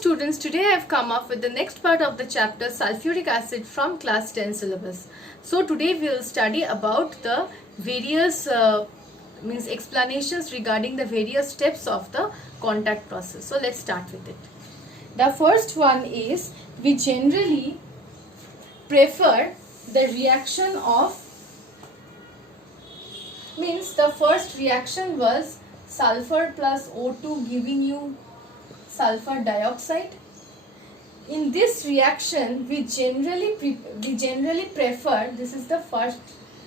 students, today I have come up with the next part of the chapter sulfuric acid from class 10 syllabus. So today we will study about the various explanations regarding the various steps of the contact process. So let's start with it. The first one is we generally prefer the reaction of, the first reaction was sulfur plus O2 giving you sulfur dioxide. In this reaction we generally prefer, this is the first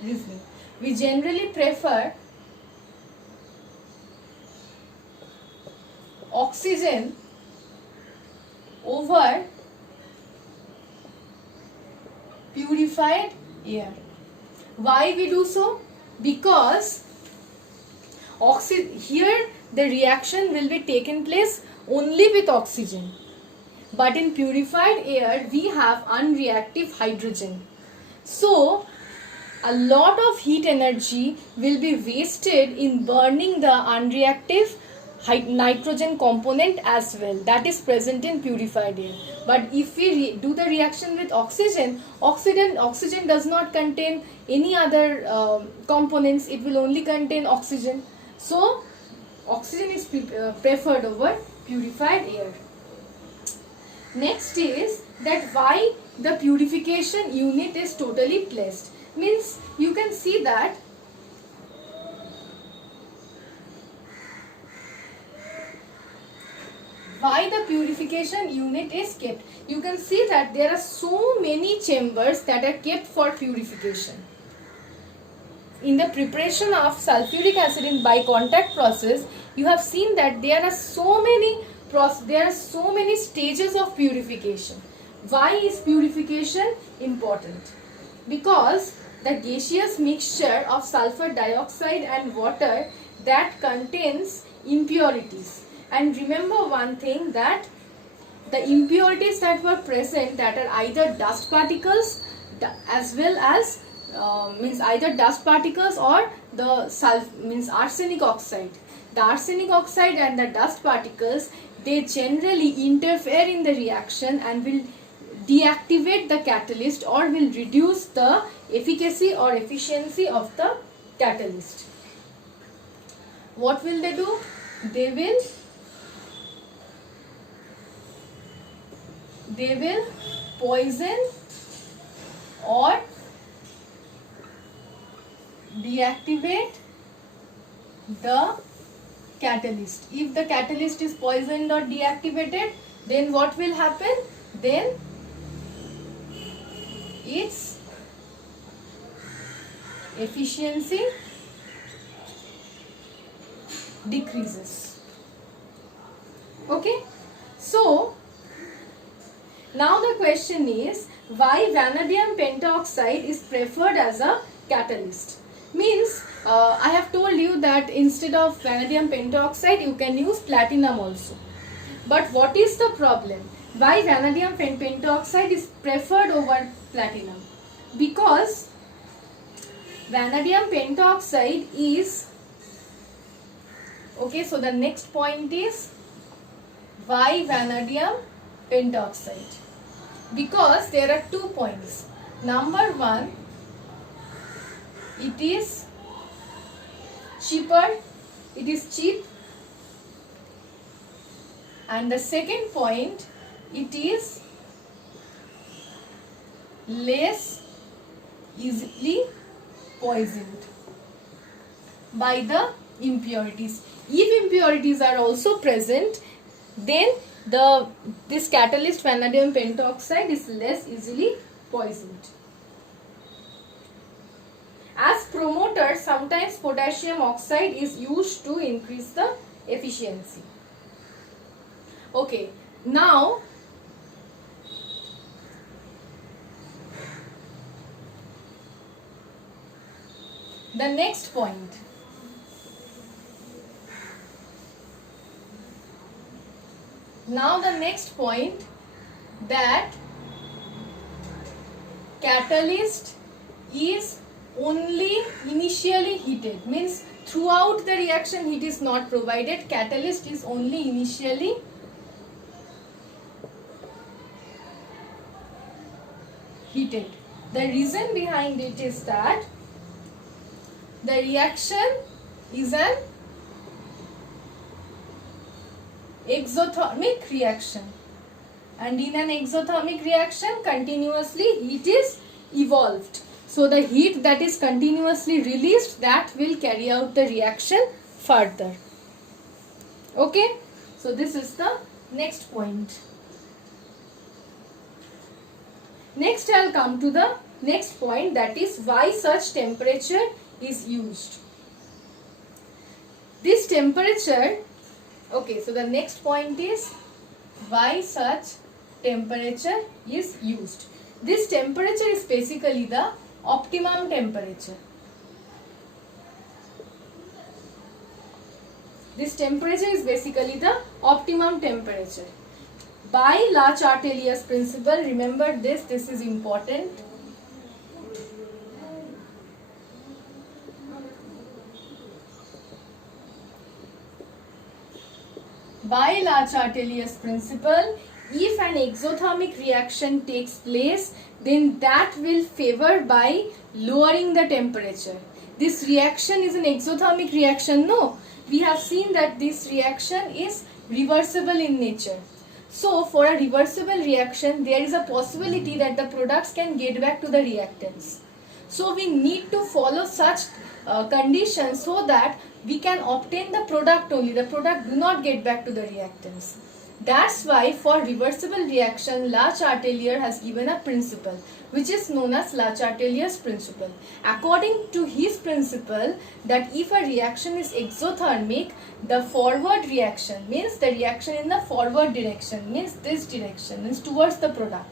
reason, we generally prefer oxygen over purified air. Why we do so? Because here the reaction will be taken place only with oxygen, but in purified air we have unreactive hydrogen. So a lot of heat energy will be wasted in burning the unreactive nitrogen component as well, that is present in purified air. But if we do the reaction with oxygen does not contain any other components, it will only contain oxygen. So oxygen is preferred over purified air. Next is that why the purification unit is totally placed. Means you can see that why the purification unit is kept. You can see that there are so many chambers that are kept for purification. In the preparation of sulfuric acid by contact process, you have seen that there are so many stages of purification. Why is purification important? Because the gaseous mixture of sulfur dioxide and water that contains impurities. And remember one thing, that the impurities that were present, that are either dust particles as well as either dust particles or the arsenic oxide. The arsenic oxide and the dust particles, they generally interfere in the reaction and will deactivate the catalyst or will reduce the efficacy or efficiency of the catalyst. What will they do? They will poison or deactivate the catalyst. If the catalyst is poisoned or deactivated, then what will happen? Then its efficiency decreases. Okay, so now the question is, why vanadium pentoxide is preferred as a catalyst? I have told you that instead of vanadium pentoxide you can use platinum also. But what is the problem? Why vanadium pentoxide is preferred over platinum? Because vanadium pentoxide is, okay, so the next point is why vanadium pentoxide? Because there are 2 points. Number one, it is cheaper, it is cheap, and the second point, it is less easily poisoned by the impurities. If impurities are also present, then this catalyst vanadium pentoxide is less easily poisoned. As promoter, sometimes potassium oxide is used to increase the efficiency. Okay, now the next point. Now the next point, that catalyst is only initially heated, throughout the reaction heat is not provided, catalyst is only initially heated. The reason behind it is that the reaction is an exothermic reaction, and in an exothermic reaction continuously heat is evolved. So the heat that is continuously released, that will carry out the reaction further. Okay, so this is the next point. Next I will come to the next point, that is why such temperature is used. This temperature, okay, so the next point is why such temperature is used. This temperature is basically the optimum temperature. This temperature is basically the optimum temperature. By La Chatelier's principle, remember this is important. By La Chatelier's principle, if an exothermic reaction takes place, then that will favor by lowering the temperature. This reaction is an exothermic reaction, no? We have seen that this reaction is reversible in nature. So, for a reversible reaction, there is a possibility that the products can get back to the reactants. So, we need to follow such conditions so that we can obtain the product only. The product do not get back to the reactants. That's why for reversible reaction, La Chatelier has given a principle which is known as La Chatelier's principle. According to his principle, that if a reaction is exothermic, the forward reaction means the reaction in the forward direction, means this direction, means towards the product.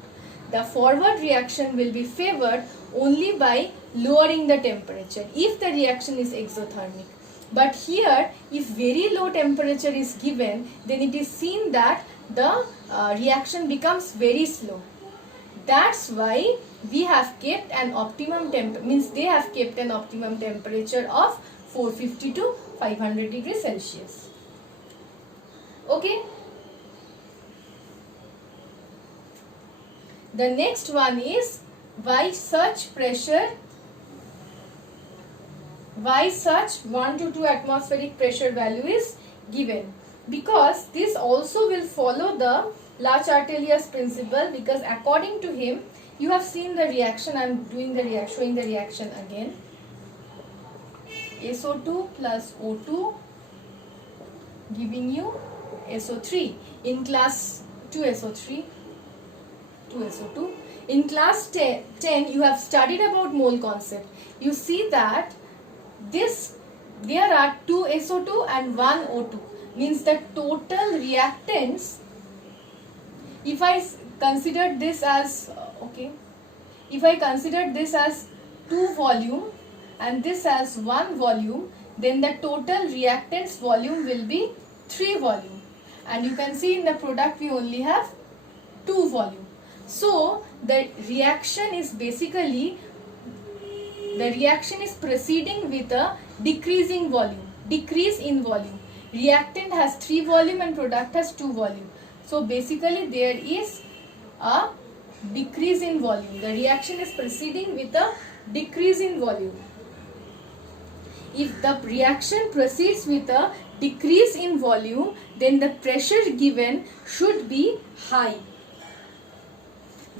The forward reaction will be favored only by lowering the temperature if the reaction is exothermic. But here, if very low temperature is given, then it is seen that the reaction becomes very slow. That's why we have kept an optimum they have kept an optimum temperature of 450 to 500 degrees Celsius. Okay. The next one is why such 1 to 2 atmospheric pressure value is given. Because this also will follow the La Chatelier's principle, because according to him, you have seen the reaction. I am doing the showing the reaction again. SO2 plus O2 giving you SO3. In class 2 SO3, 2 SO2. In class 10 you have studied about mole concept. You see that there are 2 SO2 and 1 O2, means the total reactants, if I consider this as if I consider this as 2 volume and this as 1 volume, then the total reactants volume will be 3 volume, and you can see in the product we only have 2 volume. So the reaction is basically proceeding with a decreasing volume, decrease in volume. Reactant has 3 volume and product has 2 volume. So basically there is a decrease in volume. The reaction is proceeding with a decrease in volume. If the reaction proceeds with a decrease in volume, then the pressure given should be high.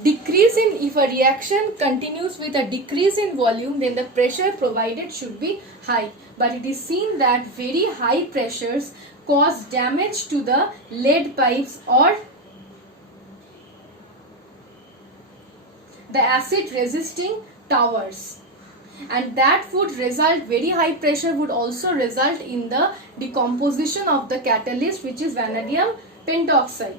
If a reaction continues with a decrease in volume, then the pressure provided should be high. But it is seen that very high pressures cause damage to the lead pipes or the acid resisting towers, and that would result, very high pressure would also result in the decomposition of the catalyst, which is vanadium pentoxide.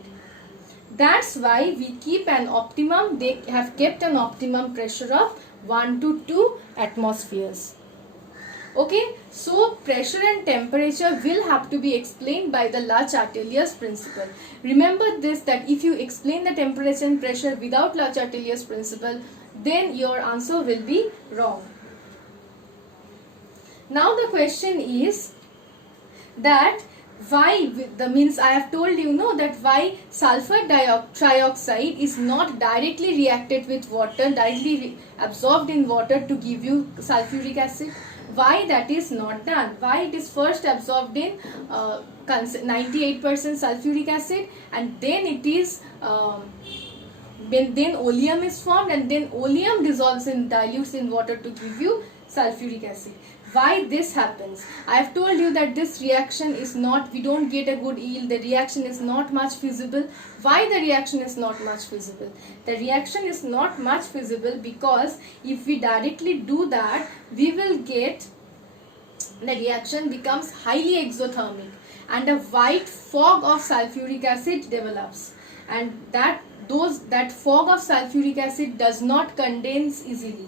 That's why we keep an optimum, they have kept an optimum pressure of 1 to 2 atmospheres. Okay, so pressure and temperature will have to be explained by the La Chatelier's principle. Remember this, that if you explain the temperature and pressure without La Chatelier's principle, then your answer will be wrong. Now the question is that Why? The means I have told you no that why sulfur trioxide is not directly reacted with water, directly absorbed in water to give you sulfuric acid. Why that is not done? Why it is first absorbed in 98% sulfuric acid, and then it is then oleum is formed, and then oleum dissolves in dilutes in water to give you sulfuric acid. Why this happens? I have told you that this reaction is not, we don't get a good yield, the reaction is not much feasible. Why the reaction is not much feasible? The reaction is not much feasible because if we directly do that, we will get, the reaction becomes highly exothermic and a white fog of sulfuric acid develops, and that fog of sulfuric acid does not condense easily.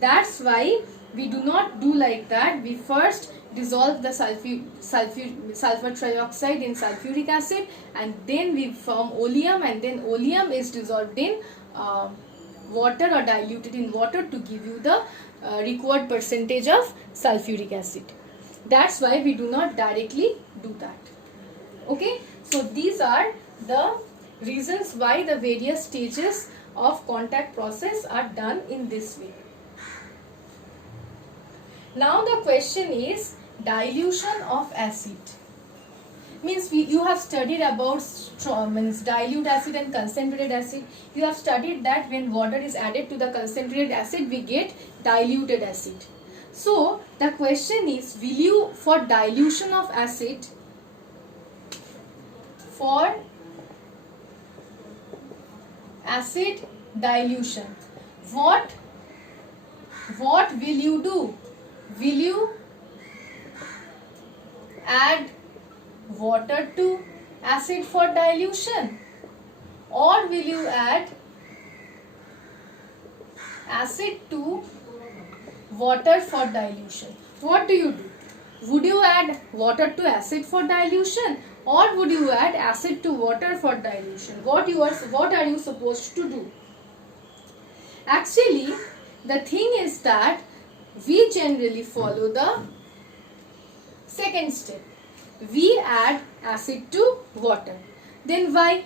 That's why we do not do like that. We first dissolve the sulfur trioxide in sulfuric acid, and then we form oleum, and then oleum is dissolved in water or diluted in water to give you the required percentage of sulfuric acid. That's why we do not directly do that. Okay, so these are the reasons why the various stages of contact process are done in this way. Now the question is dilution of acid. Means you have studied about dilute acid and concentrated acid. You have studied that when water is added to the concentrated acid, we get diluted acid. So the question is, will you, for dilution of acid, for acid dilution, what will you do? Will you add water to acid for dilution, or will you add acid to water for dilution? What do you do? Would you add water to acid for dilution, or would you add acid to water for dilution? What are you supposed to do? Actually, the thing is that we generally follow the second step. We add acid to water. Then why?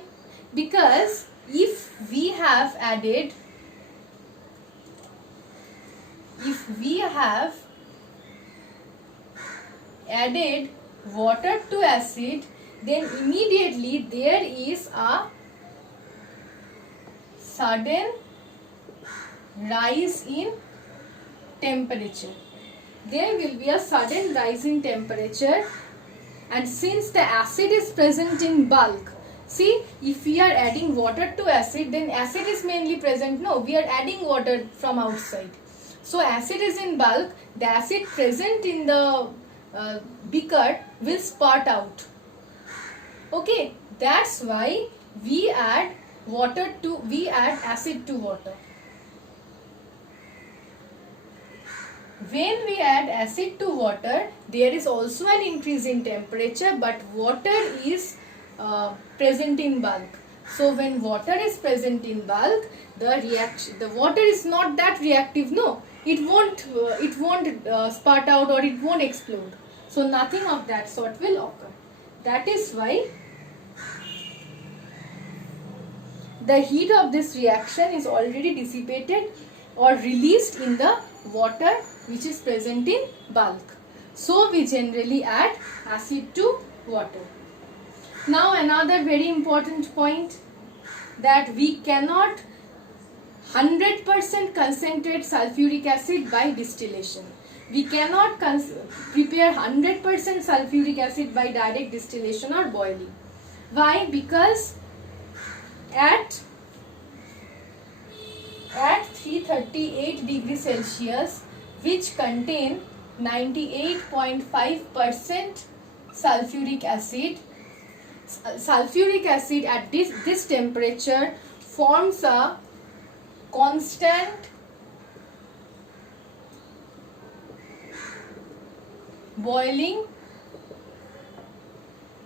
Because if we have added water to acid, then immediately there is a sudden rise in temperature. There will be a sudden rise in temperature, and since the acid is present in bulk, see, if we are adding water to acid, then acid is mainly present. No, we are adding water from outside. So acid is in bulk, the acid present in the beaker will spurt out. Okay, that's why we add acid to water. When we add acid to water, there is also an increase in temperature, but water is present in bulk. So when water is present in bulk, the water is not that reactive. No, it won't spurt out, or it won't explode. So nothing of that sort will occur. That is why the heat of this reaction is already dissipated or released in the water which is present in bulk. So we generally add acid to water. Now another very important point, that we cannot 100% concentrate sulfuric acid by distillation. We cannot prepare 100% sulfuric acid by direct distillation or boiling. Why? Because at 338 degrees Celsius, which contain 98.5% sulfuric acid at this temperature forms a constant boiling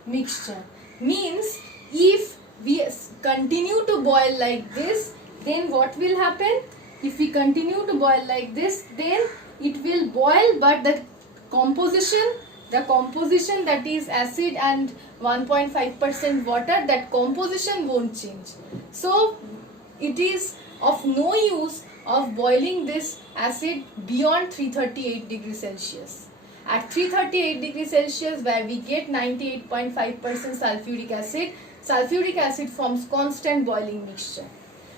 mixture. Means if we continue to boil like this, then what will happen? If we continue to boil like this, then it will boil, but the composition the composition, that is acid and 1.5% water, that composition won't change. So it is of no use of boiling this acid beyond 338 degrees Celsius. At 338 degrees Celsius, where we get 98.5% sulfuric acid forms constant boiling mixture.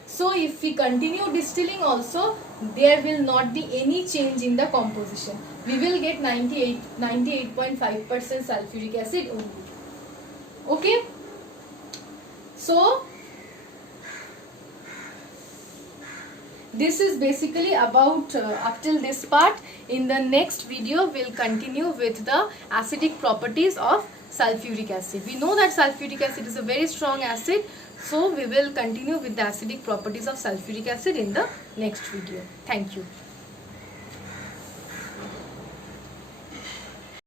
So if we continue distilling also, there will not be any change in the composition. We will get 98.5% sulfuric acid only. Okay. So this is basically about up till this part. In the next video, we'll continue with the acidic properties of sulfuric acid. We know that sulfuric acid is a very strong acid. So we will continue with the acidic properties of sulfuric acid in the next video. Thank you.